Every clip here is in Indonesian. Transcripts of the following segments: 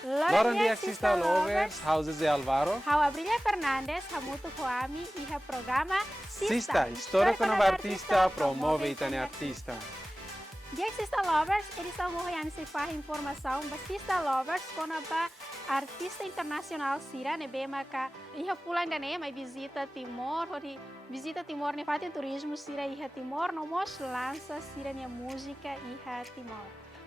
Loro dia exista lovers, houses de Alvaro. How Abrilia Fernandes, Hamutu Coami e o programa Sista, história com nova artista, promove Itane artista. Dia Sista Lovers, eles estão morrendo se faz informação, mas Sista Lovers, quando a artista internacional Sira, ne bema ka, iha pula ainda ne, mas visita Timor, visita Timor ne faz turismo Sira iha Timor, no mos lança Sira minha música iha Timor.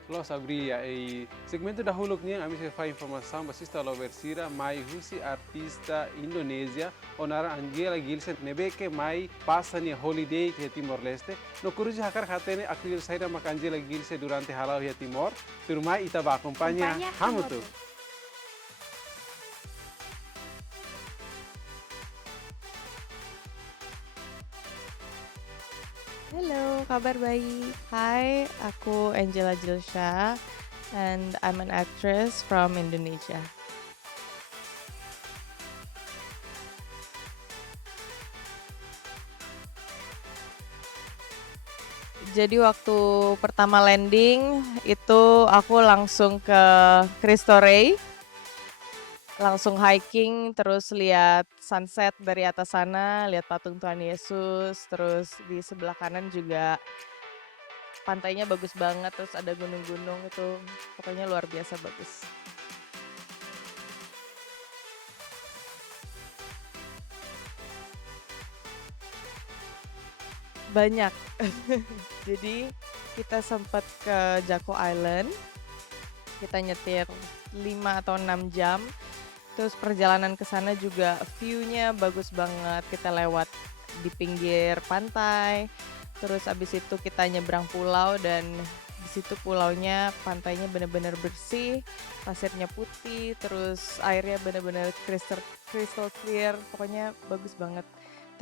Lo sabria e segmento da huluk niya ami se fa informação basista lover sira mai husi artista Indonesia onara Angela Gilsen nebeke mai passa ni holiday ke Timor Leste no kuruji hakar hatene akil saida mak Angela Gilse durante halau ya Timor turmai ita ba acompanha hamutu. Halo, kabar baik. Hai, aku Angela Gilsha and I'm an actress from Indonesia. Jadi waktu pertama landing itu aku langsung ke Cristo Rey. Langsung hiking, terus lihat sunset dari atas sana, lihat patung Tuhan Yesus, terus di sebelah kanan juga pantainya bagus banget, terus ada gunung-gunung itu pokoknya luar biasa bagus. Banyak. Jadi kita sempat ke Jako Island, kita nyetir 5 atau 6 jam. Terus perjalanan ke sana juga view-nya bagus banget. Kita lewat di pinggir pantai. Terus abis itu kita nyebrang pulau dan di situ pulaunya pantainya benar-benar bersih, pasirnya putih, terus airnya benar-benar crystal clear. Pokoknya bagus banget.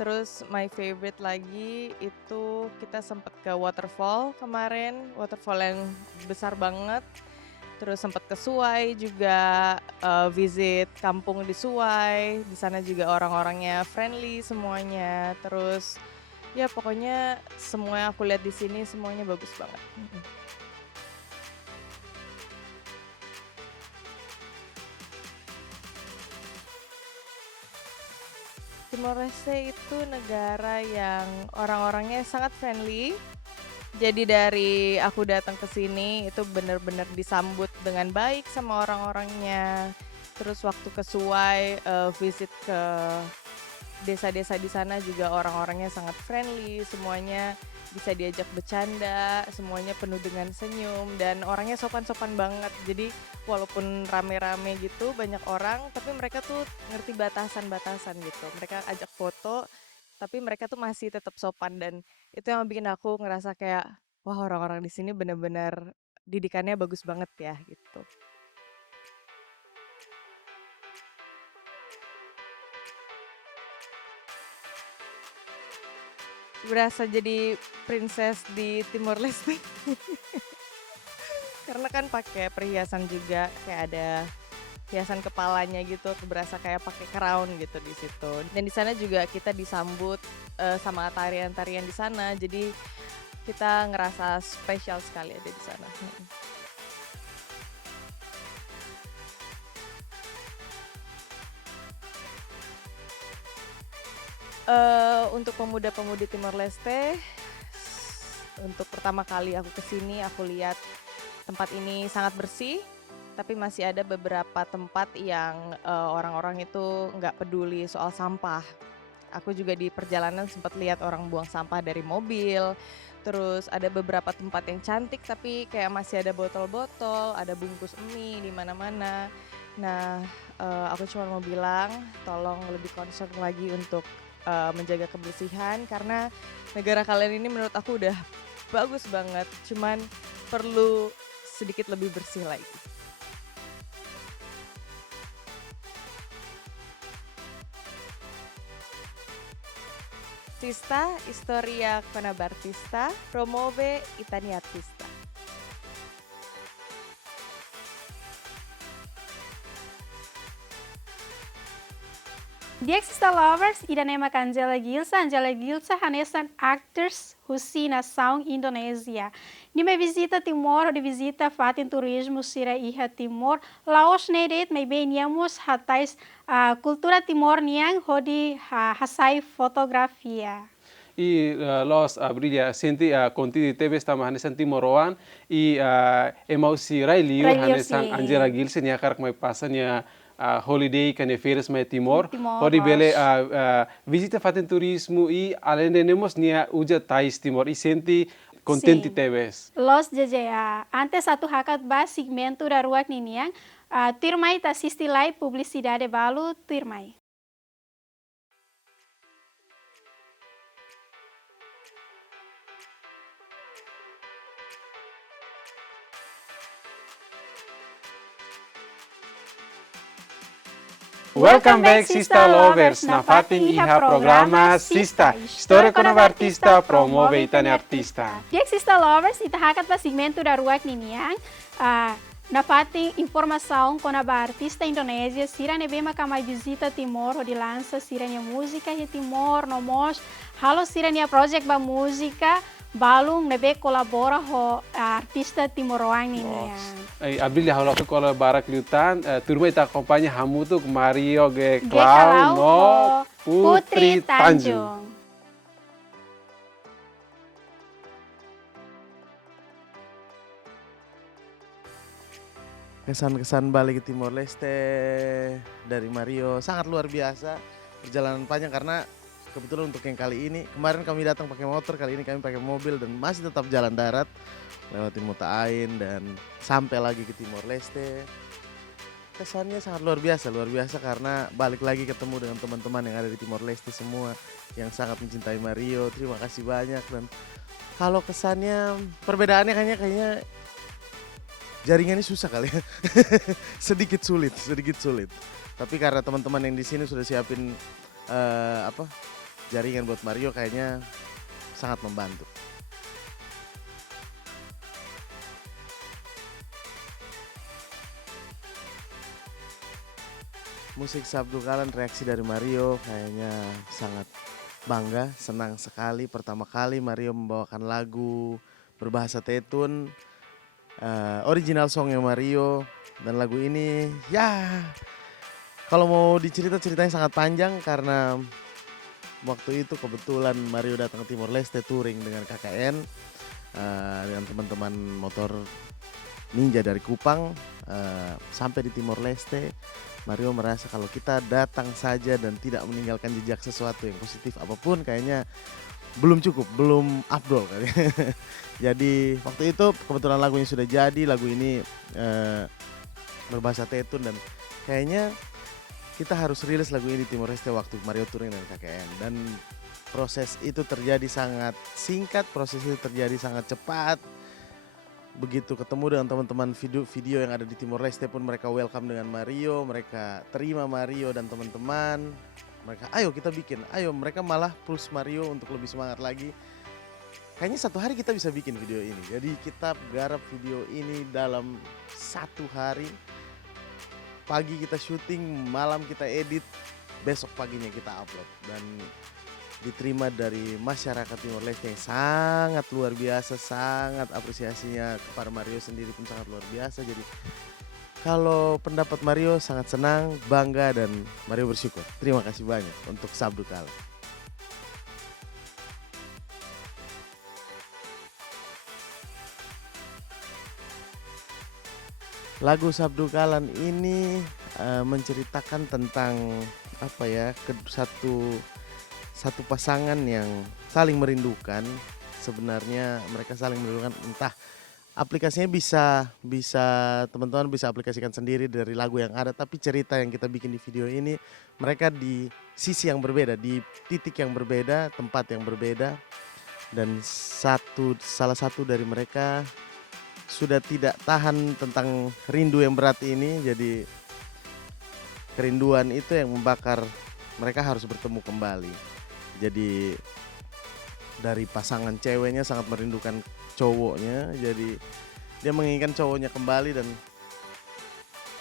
Terus my favorite lagi itu kita sempat ke waterfall kemarin, waterfall yang besar banget. Terus sempat ke Suai juga, visit kampung di Suai, di sana juga orang-orangnya friendly semuanya. Terus ya pokoknya semua yang aku lihat di sini semuanya bagus banget. Timor Leste itu negara yang orang-orangnya sangat friendly. Jadi dari aku datang ke sini itu benar-benar disambut dengan baik sama orang-orangnya. Terus waktu ke Suai, visit ke desa-desa di sana juga orang-orangnya sangat friendly, semuanya bisa diajak bercanda, semuanya penuh dengan senyum dan orangnya sopan-sopan banget. Jadi walaupun rame-rame gitu banyak orang, tapi mereka tuh ngerti batasan-batasan gitu. Mereka ajak foto, tapi mereka tuh masih tetap sopan dan itu yang bikin aku ngerasa kayak wah orang-orang di sini benar-benar didikannya bagus banget ya gitu. Berasa jadi princess di Timor Leste. Karena kan pakai perhiasan juga kayak ada hiasan kepalanya gitu, berasa kayak pakai crown gitu di situ. Dan di sana juga kita disambut sama tarian-tarian di sana. Jadi kita ngerasa spesial sekali ada di sana. Untuk pemuda-pemudi Timor Leste, untuk pertama kali aku kesini, aku lihat tempat ini sangat bersih. Tapi masih ada beberapa tempat yang orang-orang itu nggak peduli soal sampah. Aku juga di perjalanan sempat lihat orang buang sampah dari mobil. Terus ada beberapa tempat yang cantik tapi kayak masih ada botol-botol, ada bungkus mie di mana-mana. Nah, aku cuma mau bilang tolong lebih concern lagi untuk menjaga kebersihan karena negara kalian ini menurut aku udah bagus banget, cuman perlu sedikit lebih bersih lagi. Sista, Historia con Artista, promuove Itani Artista. Di Exista Lovers, ida nema Angela Gilsa. Angela Gilsa hanesan actors husi na saung Indonesia. Nime visita Timor, de visita fatin turismo sira iha Timor. Laos nedet may beniamos hatais kultura Timor niang hodi hasai fotografia. E los brilha senti conti di TV sta hanesan Timoroan e emausi Railiu hanesan Angela Gilsa nia karak mai pasan ya holiday kan férias mai Timor. Hodi bele visita fatin turismo e além de nemos nia uja tais Timor e senti contenti TVs. Los antes satu hakat ba segmento da ruak niniang tirmai ta assisti live publicidade balu tirmai. Welcome back, Sista Lovers. Na fatin iha programa Sista. História com nova artista, promove itane artista. Diek Sista Lovers, ita hakat pa segmento da ruak niniang. Na fatin informação com a artista Indonésia, sira nebema kamai visita Timor, de lança sira nia música de Timor, nomos. Halo sira nia project ba música. Balung nebe kolabora ho artista Timoroan ini ya. Abril ya halo kolabora liutan, turma ita kompanya hamutuk Mario ge Clau no Putri Tanjung. Kesan-kesan balik ke Timor Leste dari Mario sangat luar biasa. Perjalanan panjang karena kebetulan untuk yang kali ini, kemarin kami datang pakai motor, kali ini kami pakai mobil dan masih tetap jalan darat, lewatin Mota Ain dan sampai lagi ke Timor Leste. Kesannya sangat luar biasa karena balik lagi ketemu dengan teman-teman yang ada di Timor Leste semua yang sangat mencintai Mario. Terima kasih banyak. Dan kalau kesannya, perbedaannya kayaknya jaringannya susah kali ya. sedikit sulit. Tapi karena teman-teman yang di sini sudah siapin jaringan buat Mario, kayaknya sangat membantu. Musik Sabdu Kalan, reaksi dari Mario kayaknya sangat bangga, senang sekali. Pertama kali Mario membawakan lagu berbahasa Tetun, original songnya Mario. Dan lagu ini ya, kalau mau ceritanya sangat panjang karena waktu itu kebetulan Mario datang ke Timor Leste touring dengan KKN dengan teman-teman motor ninja dari Kupang. Sampai di Timor Leste, Mario merasa kalau kita datang saja dan tidak meninggalkan jejak sesuatu yang positif apapun kayaknya belum cukup, belum afdol kayaknya. Jadi waktu itu kebetulan lagunya sudah jadi, lagu ini berbahasa Tetun dan kayaknya kita harus rilis lagu ini di Timor Leste waktu Mario touring dengan KKN. Dan proses itu terjadi sangat singkat, proses itu terjadi sangat cepat. Begitu ketemu dengan teman-teman video yang ada di Timor Leste pun mereka welcome dengan Mario, mereka terima Mario dan teman-teman. Mereka ayo kita bikin, mereka malah push Mario untuk lebih semangat lagi. Kayaknya satu hari kita bisa bikin video ini. Jadi kita garap video ini dalam satu hari. Pagi kita syuting, malam kita edit, besok paginya kita upload. Dan diterima dari masyarakat Timor Leste yang sangat luar biasa, sangat apresiasinya kepada Mario sendiri pun sangat luar biasa. Jadi kalau pendapat Mario sangat senang, bangga dan Mario bersyukur. Terima kasih banyak untuk Sabdu Kalan. Lagu Sabdu Kalan ini menceritakan tentang satu pasangan yang saling merindukan. Sebenarnya mereka saling merindukan, entah aplikasinya bisa teman-teman bisa aplikasikan sendiri dari lagu yang ada, tapi cerita yang kita bikin di video ini mereka di sisi yang berbeda, di titik yang berbeda, tempat yang berbeda, dan salah satu dari mereka sudah tidak tahan tentang rindu yang berat ini. Jadi kerinduan itu yang membakar mereka harus bertemu kembali. Jadi dari pasangan ceweknya sangat merindukan cowoknya, jadi dia menginginkan cowoknya kembali dan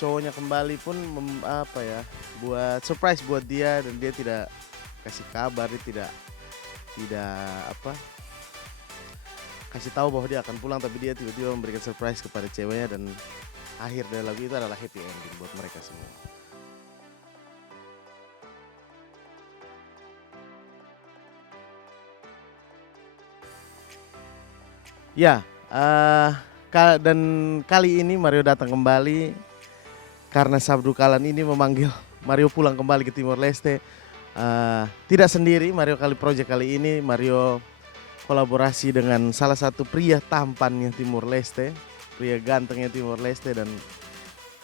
cowoknya kembali pun buat surprise buat dia, dan dia tidak kasih kabar, dia tidak apa kasih tahu bahwa dia akan pulang, tapi dia tiba-tiba memberikan surprise kepada ceweknya, dan akhir dari lagu itu adalah happy ending buat mereka semua. Ya, dan kali ini Mario datang kembali karena Sabdu Kalan ini memanggil Mario pulang kembali ke Timor Leste. Tidak sendiri, Mario Project kali ini Mario kolaborasi dengan salah satu pria tampannya Timor Leste, pria gantengnya Timor Leste, dan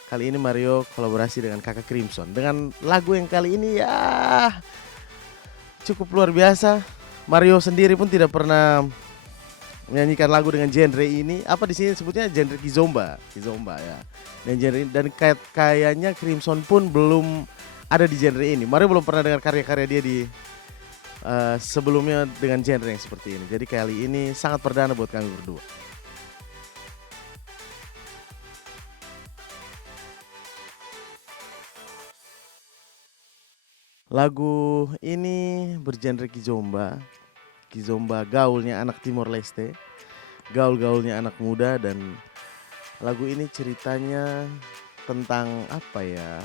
kali ini Mario kolaborasi dengan Kakak Crimson dengan lagu yang kali ini ya cukup luar biasa. Mario sendiri pun tidak pernah menyanyikan lagu dengan genre ini, apa di sini sebutnya genre kizomba ya. Dan kayaknya Crimson pun belum ada di genre ini. Mario belum pernah dengar karya-karya dia di sebelumnya dengan genre yang seperti ini. Jadi kali ini sangat perdana buat kami berdua. Lagu ini bergenre kizomba gaulnya anak Timor Leste, gaul-gaulnya anak muda, dan lagu ini ceritanya tentang apa ya,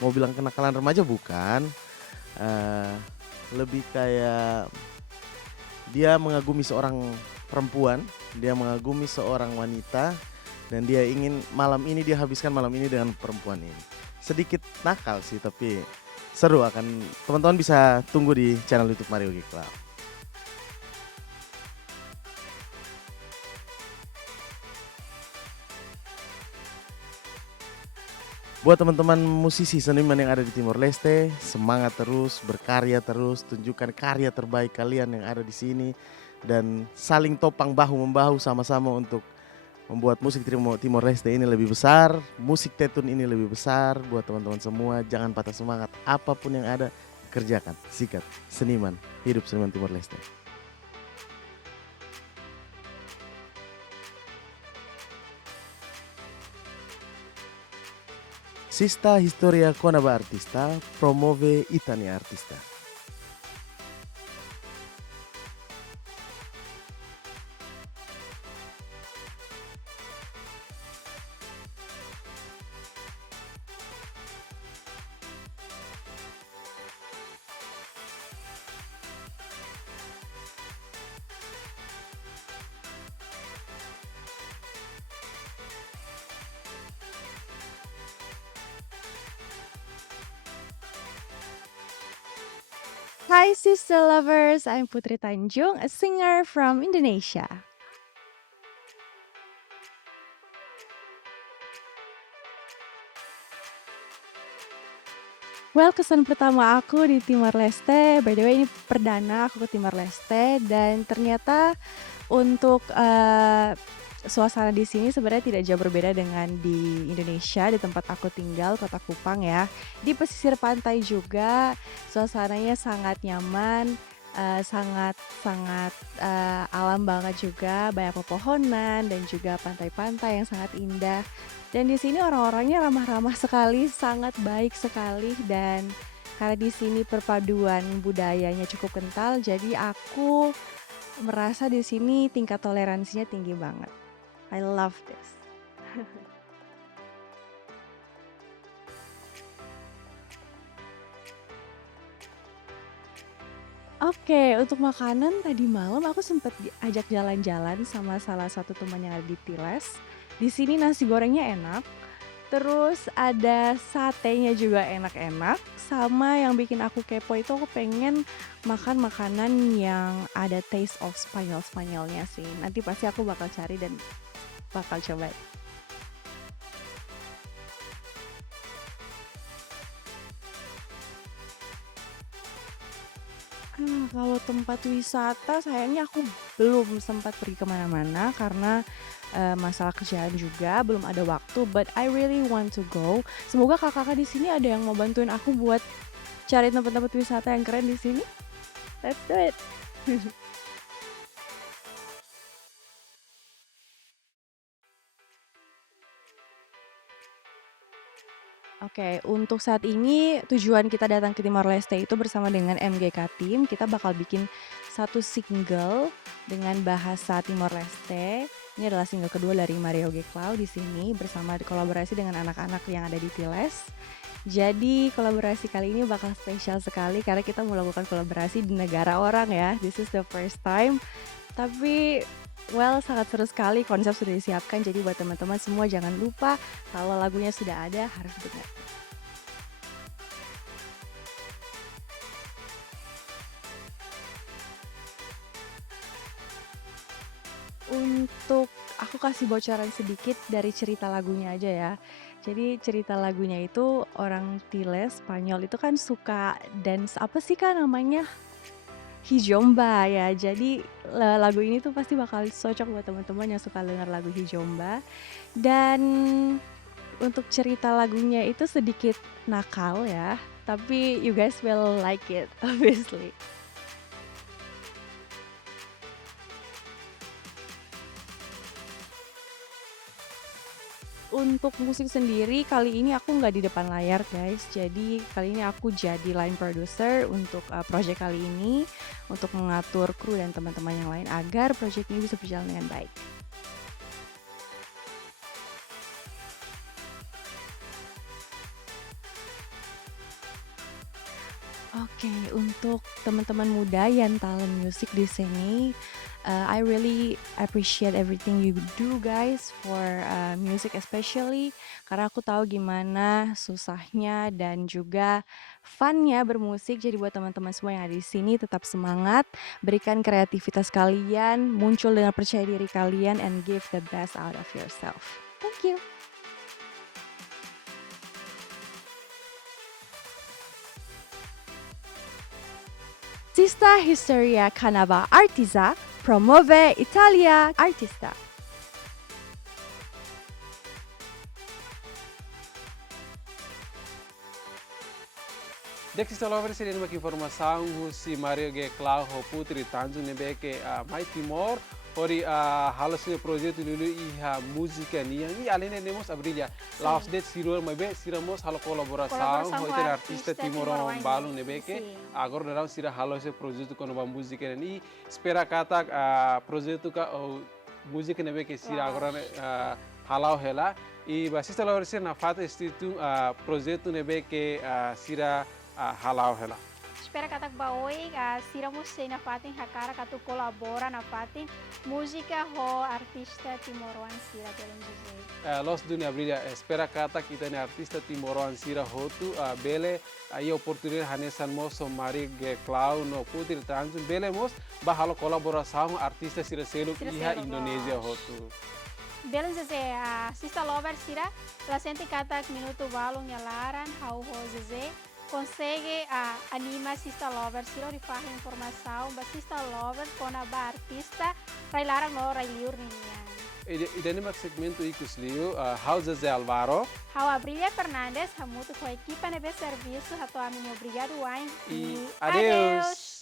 mau bilang kenakalan remaja bukan, lebih kayak dia mengagumi seorang perempuan, dia mengagumi seorang wanita, dan dia ingin malam ini dia habiskan malam ini dengan perempuan ini. Sedikit nakal sih, tapi seru. Teman-teman bisa tunggu di channel YouTube Mario G Club. Buat teman-teman musisi seniman yang ada di Timor Leste, semangat terus, berkarya terus, tunjukkan karya terbaik kalian yang ada di sini, dan saling topang bahu membahu sama-sama untuk membuat musik Timor Leste ini lebih besar, musik Tetun ini lebih besar. Buat teman-teman semua, jangan patah semangat, apapun yang ada, kerjakan, sikat, seniman, hidup seniman Timor Leste. Sista historia Conaba artista, promuove Itania artista. Hi, sister lovers. I'm Putri Tanjung, a singer from Indonesia. Well, kesan pertama aku di Timor Leste, by the way ini perdana aku ke Timor Leste, dan ternyata untuk suasana di sini sebenarnya tidak jauh berbeda dengan di Indonesia, di tempat aku tinggal, Kota Kupang ya. Di pesisir pantai juga, suasananya sangat nyaman, sangat alam banget juga, banyak pepohonan dan juga pantai-pantai yang sangat indah. Dan di sini orang-orangnya ramah-ramah sekali, sangat baik sekali, dan karena di sini perpaduan budayanya cukup kental, jadi aku merasa di sini tingkat toleransinya tinggi banget. I love this. Oke, untuk makanan tadi malam aku sempat diajak jalan-jalan sama salah satu teman yang ada di Tiles. Di sini nasi gorengnya enak, terus ada satenya juga enak-enak, sama yang bikin aku kepo itu aku pengen makan makanan yang ada taste of Spanyol-Spanyolnya sih. Nanti pasti aku bakal cari dan bakal coba. Kalau tempat wisata sayangnya aku belum sempat pergi kemana-mana karena masalah kerjaan juga, belum ada waktu. But I really want to go. Semoga kakak-kakak di sini ada yang mau bantuin aku buat cari tempat-tempat wisata yang keren di sini. Let's do it. Oke, untuk saat ini tujuan kita datang ke Timor Leste itu bersama dengan MGK Team, kita bakal bikin satu single dengan bahasa Timor Leste. Ini adalah single kedua dari Mario G. Cloud di sini bersama kolaborasi dengan anak-anak yang ada di Tiles. Jadi kolaborasi kali ini bakal spesial sekali karena kita melakukan kolaborasi di negara orang ya. This is the first time. Tapi sangat seru sekali, konsep sudah disiapkan. Jadi buat teman-teman semua jangan lupa kalau lagunya sudah ada harus dengar. Untuk aku kasih bocoran sedikit dari cerita lagunya aja ya. Jadi cerita lagunya itu orang Tiles Spanyol itu kan suka dance apa sih kan namanya? Hijomba ya. Jadi lagu ini tuh pasti bakal cocok buat teman-teman yang suka dengar lagu Hijomba. Dan untuk cerita lagunya itu sedikit nakal ya, tapi you guys will like it obviously. Untuk musik sendiri kali ini aku nggak di depan layar guys. Jadi kali ini aku jadi line producer untuk project kali ini, untuk mengatur kru dan teman-teman yang lain agar project ini bisa berjalan dengan baik. Oke, untuk teman-teman muda yang talent musik di sini, I really appreciate everything you do guys for music especially karena aku tahu gimana susahnya dan juga funnya bermusik. Jadi buat teman-teman semua yang ada di sini tetap semangat, berikan kreativitas kalian, muncul dengan percaya diri kalian and give the best out of yourself. Thank you. Sista Historia Canava Artista promuove Italia Artista. Dek sista lovers, ini uma informação si Mario G. Clau ho putri Tanjung nebe ke Mai Timor ori halos projeto lulu iha música niang i alene nemos abrilha laos det sirol mabe siramos halo colaboração ho iter artista timoron balu nebe ke agora darão sira halos projeto kono ba música ni espera kata projeto ka música nebe ke sira agora halau hela e basista lovers na fata instituto projeto nebe ke sira halau hela. Espera katak baoi, sira musei na fatin hakara katu kolabora na fatin música ho artista timoroan sira Belém José. Los dunia brilha, espera kata kita ni artista timoroan sira hotu bele aí oportunidade hanesan moso Mario G. Clau no putir Tanjung bele mos bahalo kolaboração artista sira seluk iha Indonesia hotu. Belém José, sista lover sira, la sente katak minuto balong yalaran hau ho José. Consegue anima sista lover siro di faz informação ba sista lover kona ba artista rai larang no rai liur niya. Idanimak segmento ikus liu how José Alvaro How Abrilia Fernandes hamuto com a equipa nebe serviço rato a minha obrigado wine e adeus.